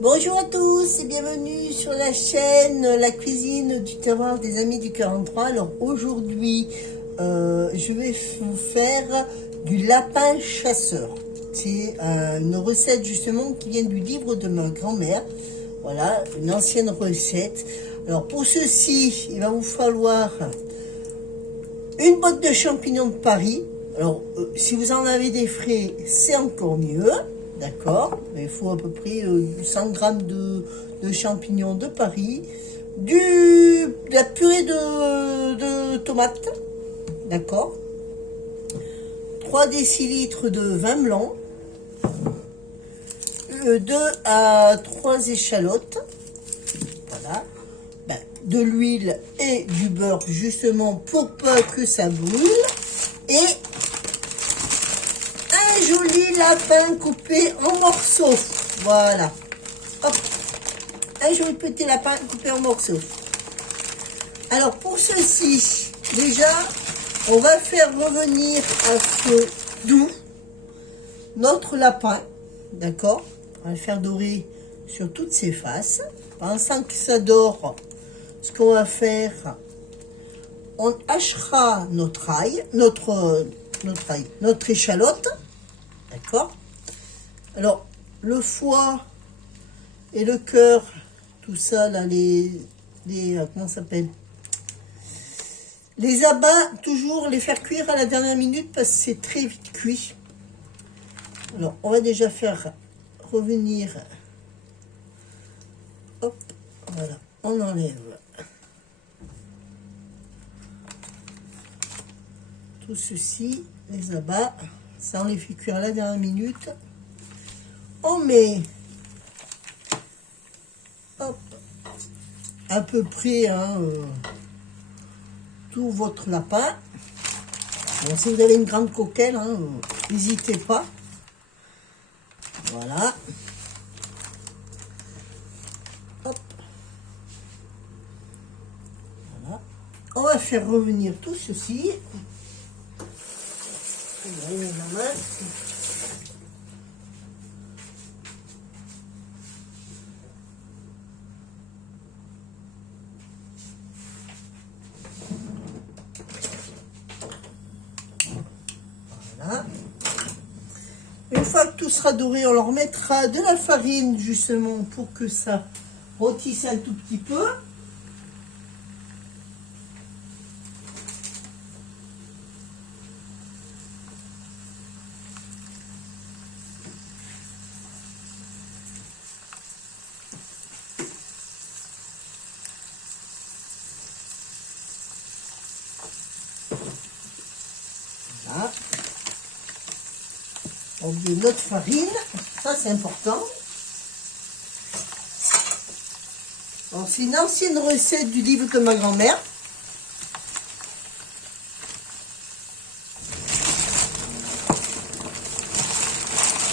Bonjour à tous et bienvenue sur la chaîne La cuisine du terroir des amis du 43. Alors aujourd'hui, je vais vous faire du lapin chasseur. C'est une recette justement qui vient du livre de ma grand-mère. Voilà, une ancienne recette. Alors pour ceci, il va vous falloir une botte de champignons de Paris. Alors si vous en avez des frais, c'est encore mieux. D'accord, il faut à peu près 100 grammes de champignons de Paris, de la purée de tomates, d'accord, 3 décilitres de vin blanc, 2 à 3 échalotes, voilà, de l'huile et du beurre justement pour pas que ça brûle, et un joli lapin coupé en morceaux. Voilà. Hop. Un joli petit lapin coupé en morceaux. Alors pour ceci, déjà, on va faire revenir à feu doux notre lapin. D'accord? On va le faire dorer sur toutes ses faces. Pensant que ça dort, ce qu'on va faire, on hachera notre ail, notre échalote. D'accord? Alors, le foie et le cœur, tout ça, là, comment ça s'appelle? Les abats, toujours les faire cuire à la dernière minute parce que c'est très vite cuit. Alors, on va déjà faire revenir. Hop, voilà, on enlève tout ceci, les abats. Ça, on les fait cuire à la dernière minute. On met hop, à peu près tout votre lapin. Bon, si vous avez une grande coquelle, n'hésitez pas. Voilà. Hop. Voilà. On va faire revenir tout ceci. Voilà. Une fois que tout sera doré, on leur mettra de la farine justement pour que ça rôtisse un tout petit peu. Voilà. On met notre farine, ça c'est important. C'est une ancienne recette du livre de ma grand-mère.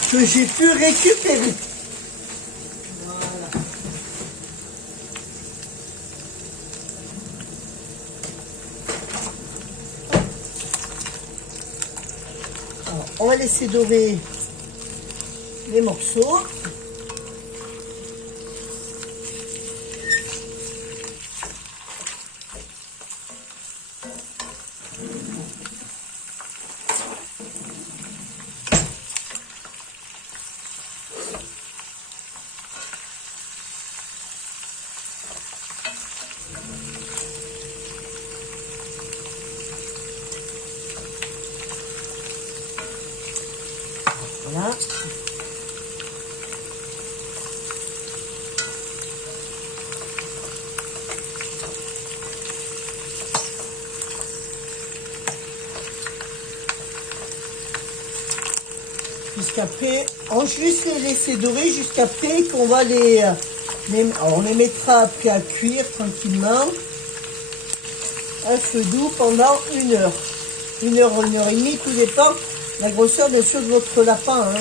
Que j'ai pu récupérer. Voilà. Alors, on va laisser dorer les morceaux. Voilà. Jusqu'après, on juste les laisser dorer jusqu'après qu'on va on les mettra après à cuire tranquillement à feu doux pendant 1 heure. 1 heure, 1 heure et demie, tout dépend la grosseur bien sûr de votre lapin.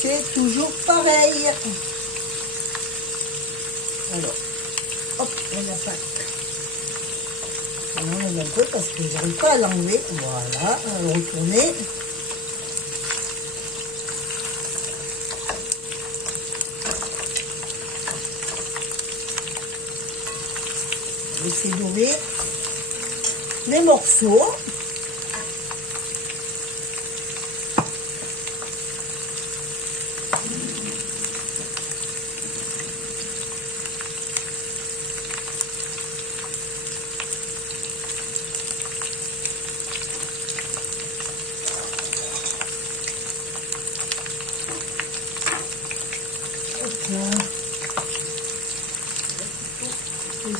C'est toujours pareil. Alors, hop, on lapin. On enlève un peu parce que j'arrive pas à l'enlever. Voilà, on va le retourner. laisser dorer les morceaux.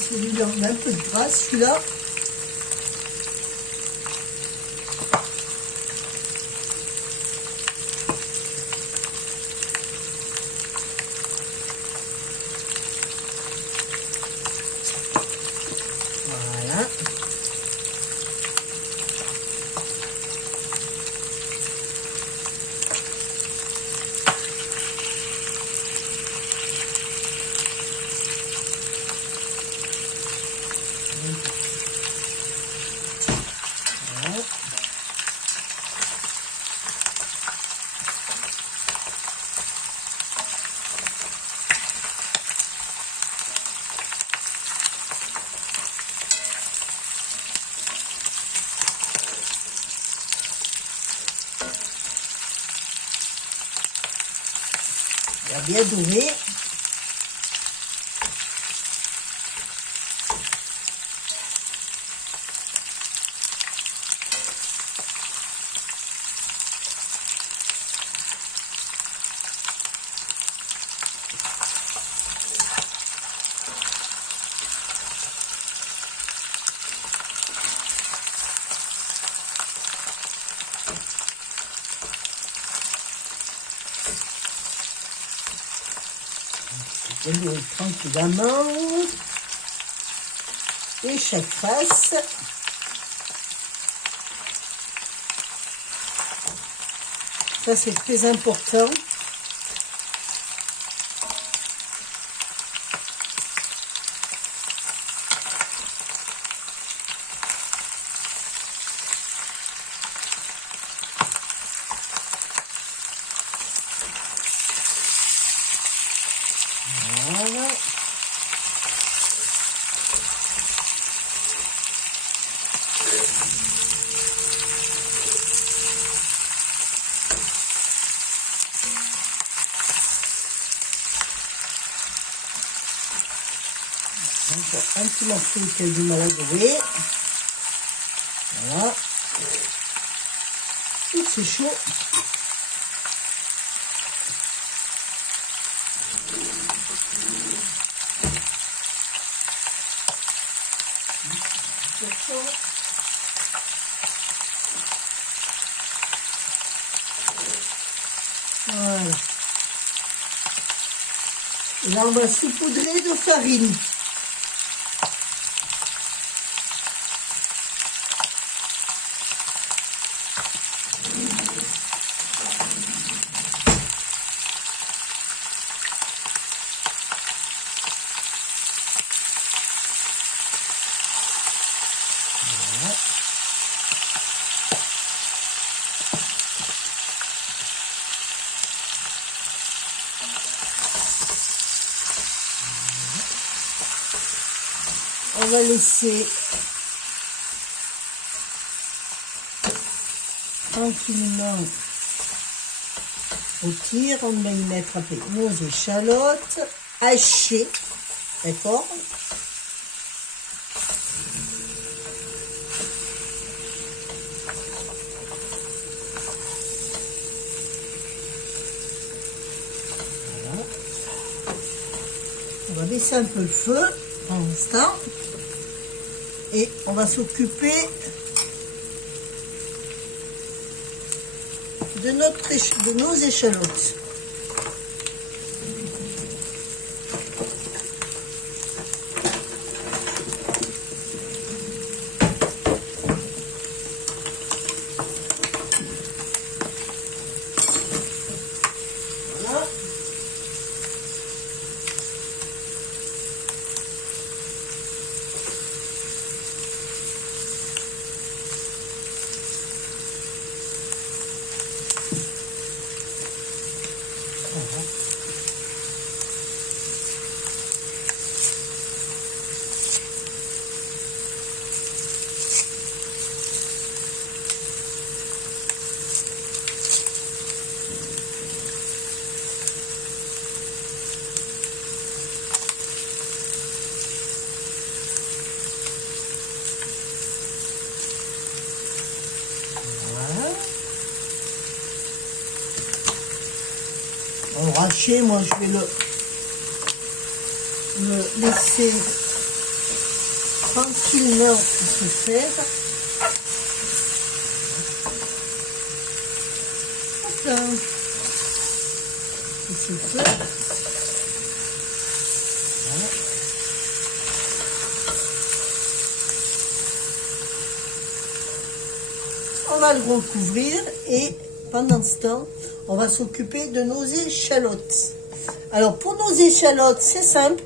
Celui-là, on a un peu de gras, celui-là. Voilà. Il a bien doré. Je vais tranquillement et chaque face. Ça c'est très important. Voilà. Encore un petit morceau qui a du mal à dorer. Voilà. Et c'est chaud. Voilà. Et là, on va saupoudrer de farine. Voilà. On va laisser tranquillement rôtir. On va y mettre après nos échalotes hachées, d'accord? Voilà. On va baisser un peu le feu pour l'instant. Et on va s'occuper de nos échalotes. Voilà. hacher. Moi, je vais le laisser tranquillement se faire. Hop là. Et c'est fait. Voilà. On va le recouvrir et pendant ce temps, on va s'occuper de nos échalotes. Alors pour nos échalotes, c'est simple.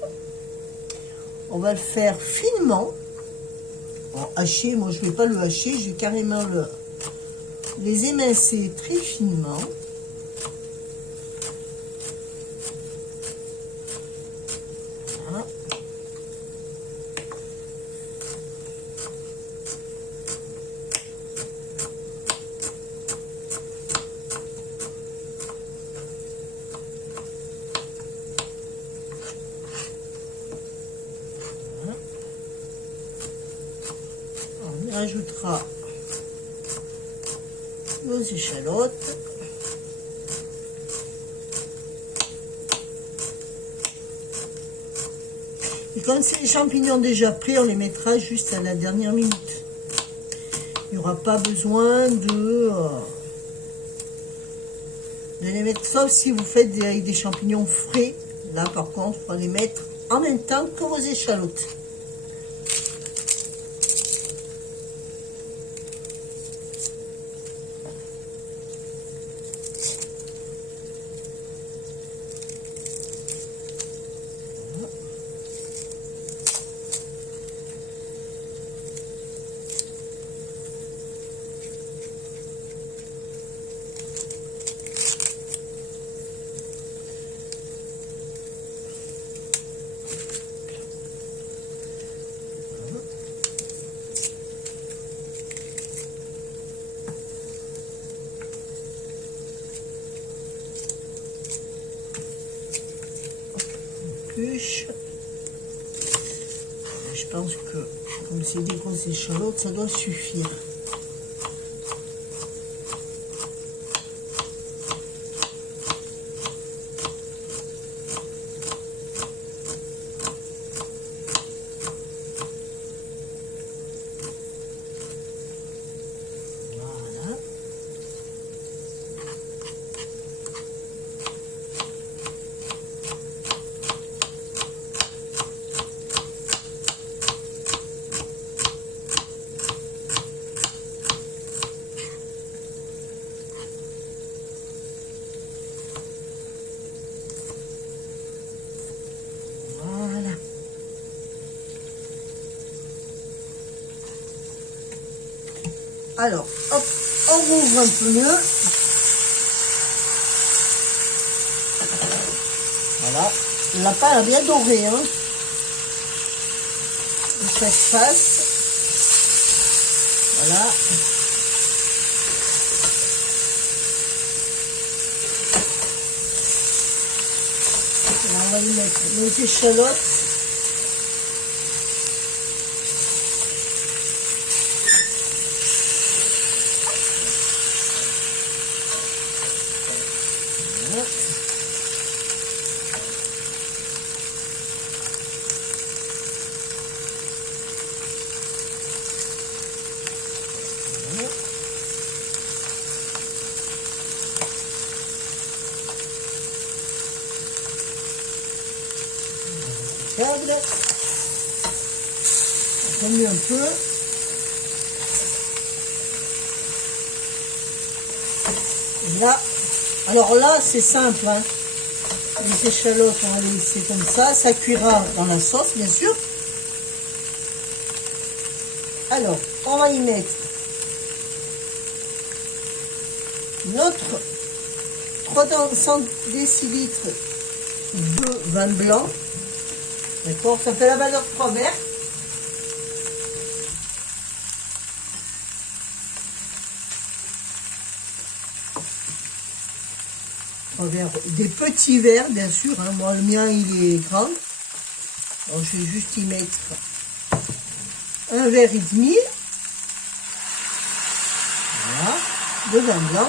On va le faire finement. Alors, hacher, moi je ne vais pas le hacher, je vais carrément les émincer très finement. Voilà. On y rajoutera nos échalotes. Et comme c'est les champignons déjà prêts, on les mettra juste à la dernière minute. Il n'y aura pas besoin de les mettre, sauf si vous faites avec des champignons frais. Là, par contre, il faut les mettre en même temps que vos échalotes. Je pense que comme c'est des grosses échalotes, ça doit suffire. Voilà. Voilà. Alors, hop, on rouvre un peu mieux. Voilà. La pâte a bien doré, hein. De chaque face. Voilà. Alors, on va y mettre nos échalotes. Voilà. Regarde. On remue un peu. Et là, alors là, c'est simple, hein. Les échalotes, on va les laisser comme ça cuira dans la sauce, bien sûr. Alors, on va y mettre notre 300 décilitres de vin blanc. D'accord, ça fait la valeur 3 verres. Des petits verres, bien sûr, hein. Moi, le mien, il est grand. Alors, je vais juste y mettre un verre et demi. Voilà, de vin blanc.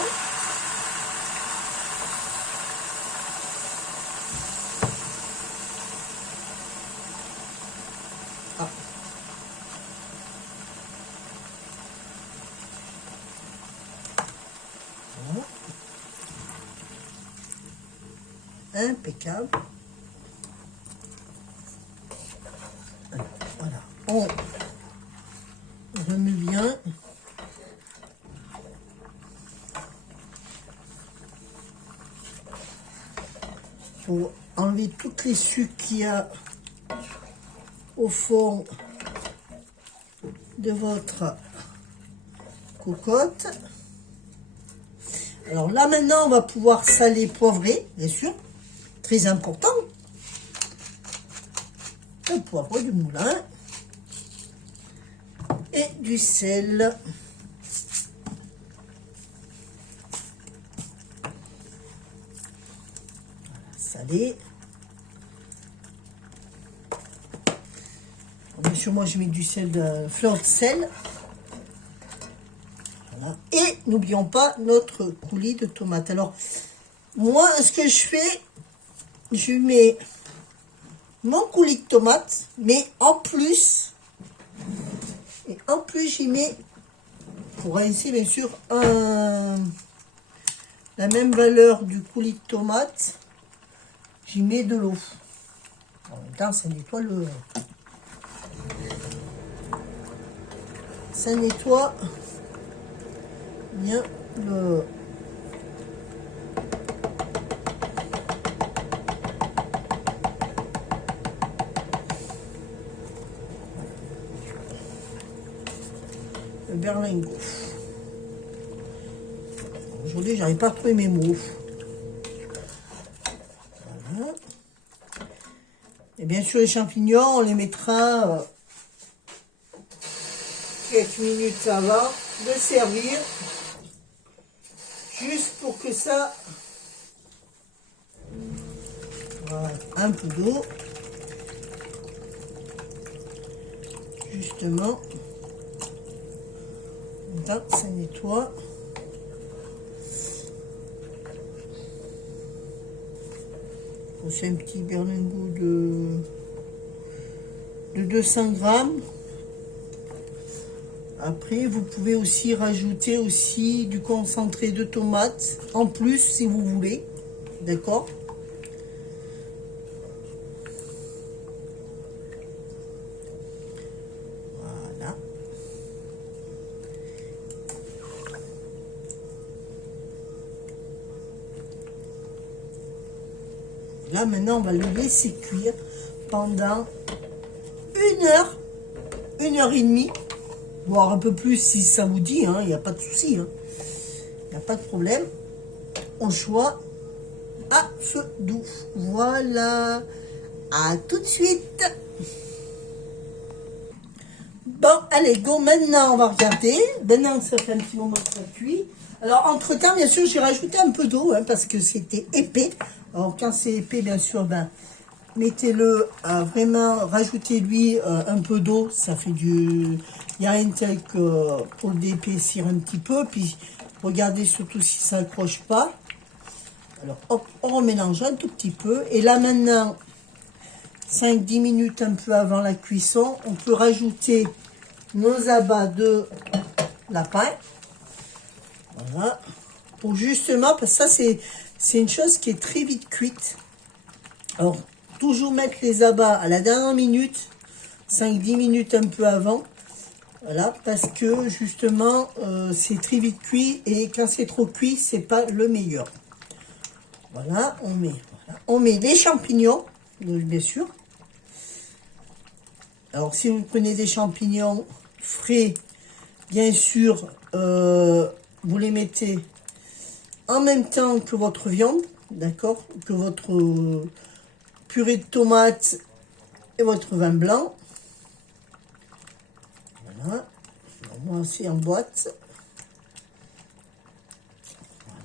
impeccable. Voilà, on remet bien. Pour enlever toutes les sucres qu'il y a au fond de votre cocotte. Alors là maintenant on va pouvoir saler, poivrer, bien sûr, très important. Le poivre du moulin et du sel. Salé. Bien sûr, moi je mets du sel, de fleur de sel. Voilà. Et n'oublions pas notre coulis de tomates. Alors, moi, ce que je fais, je mets mon coulis de tomates, mais en plus, j'y mets, pour ainsi bien sûr, la même valeur du coulis de tomates, j'y mets de l'eau. En même temps, ça nettoie le... Ça nettoie bien le... le berlingot. Aujourd'hui, j'arrive pas à trouver mes mots. Voilà. Et bien sûr, les champignons, on les mettra quelques minutes avant de servir, juste pour que ça... Voilà, un peu d'eau. Justement. Là, ça nettoie. C'est un petit berlingot de 200 grammes. Après, vous pouvez aussi rajouter aussi du concentré de tomate en plus si vous voulez. D'accord? Voilà. Là, maintenant, on va le laisser cuire pendant 1 heure et demie, voire un peu plus si ça vous dit, il n'y a pas de souci, il n'y a pas de problème. On choisit à feu doux. Voilà, à tout de suite. Bon, allez, go, maintenant on va regarder. Maintenant, ça fait un petit moment que ça cuit. Alors, entre-temps, bien sûr, j'ai rajouté un peu d'eau, parce que c'était épais. Alors, quand c'est épais, bien sûr, mettez-le, vraiment, rajoutez-lui un peu d'eau. Ça fait du... Il n'y a rien de tel que pour l'épaissir un petit peu. Puis, regardez surtout si ça n'accroche pas. Alors, hop, on remélange un tout petit peu. Et là, maintenant, 5-10 minutes un peu avant la cuisson, on peut rajouter nos abats de lapin. Voilà. Pour justement, parce que ça, c'est une chose qui est très vite cuite. Alors, toujours mettre les abats à la dernière minute, 5-10 minutes un peu avant. Voilà, parce que justement, c'est très vite cuit et quand c'est trop cuit, c'est pas le meilleur. Voilà, on met les champignons, bien sûr. Alors, si vous prenez des champignons frais, bien sûr, vous les mettez en même temps que votre viande, d'accord, que votre purée de tomates et votre vin blanc. Voilà, moi aussi en boîte.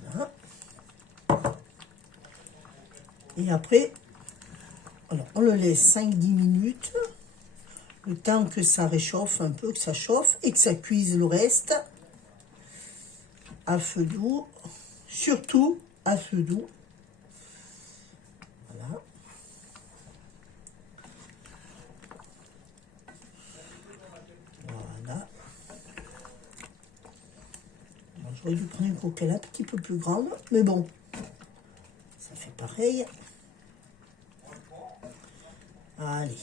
Voilà. Et après, alors on le laisse 5-10 minutes, le temps que ça réchauffe un peu, que ça chauffe et que ça cuise le reste à feu doux, surtout à feu doux. Voilà. Voilà. J'aurais dû prendre une coquille un petit peu plus grande, mais bon, ça fait pareil. Allez.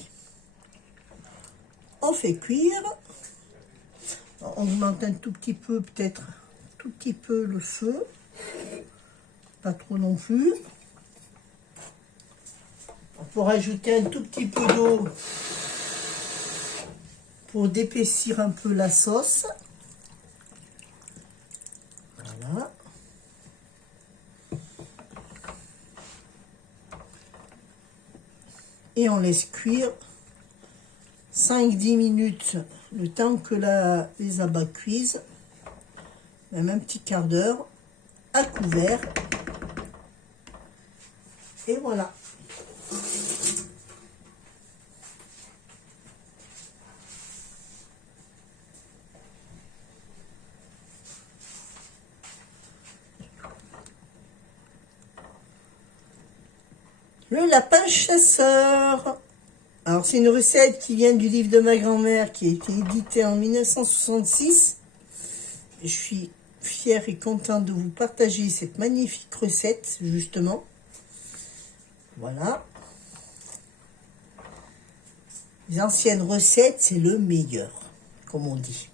On fait cuire. On augmente un tout petit peu, peut-être tout petit peu le feu. Pas trop non plus. On peut rajouter un tout petit peu d'eau pour d'épaissir un peu la sauce. Voilà. Et on laisse cuire 5-10 minutes, le temps que les abats cuisent, même un petit quart d'heure, à couvert. Et voilà. Le lapin chasseur. Alors, c'est une recette qui vient du livre de ma grand-mère qui a été édité en 1966. Je suis fière et contente de vous partager cette magnifique recette, justement. Voilà. Les anciennes recettes, c'est le meilleur, comme on dit.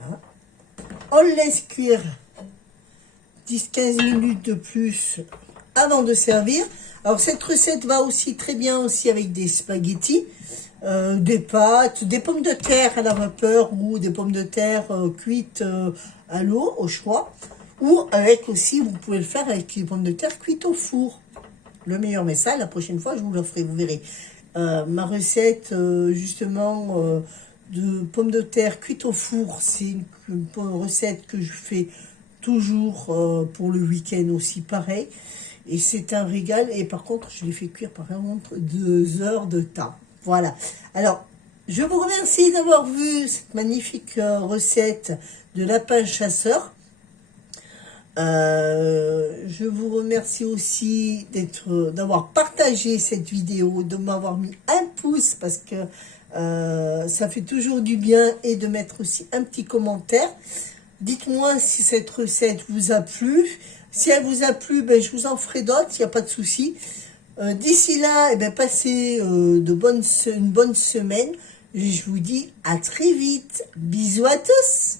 Voilà. On le laisse cuire 10-15 minutes de plus avant de servir. Alors cette recette va aussi très bien aussi avec des spaghettis, des pâtes, des pommes de terre à la vapeur ou des pommes de terre cuites à l'eau au choix. Ou avec aussi, vous pouvez le faire avec des pommes de terre cuites au four. Le meilleur, mais ça, la prochaine fois, je vous le ferai, vous verrez. Ma recette, justement, de pommes de terre cuites au four, c'est une recette que je fais toujours pour le week-end aussi, pareil. Et c'est un régal. Et par contre, je les fais cuire par exemple 2 heures de temps. Voilà. Alors, je vous remercie d'avoir vu cette magnifique recette de lapin chasseur. Je vous remercie aussi d'avoir partagé cette vidéo, de m'avoir mis un pouce parce que ça fait toujours du bien, et de mettre aussi un petit commentaire. Dites-moi si cette recette vous a plu. Si elle vous a plu, ben, je vous en ferai d'autres, il n'y a pas de souci. D'ici là, eh ben, passez une bonne semaine. Je vous dis à très vite. Bisous à tous.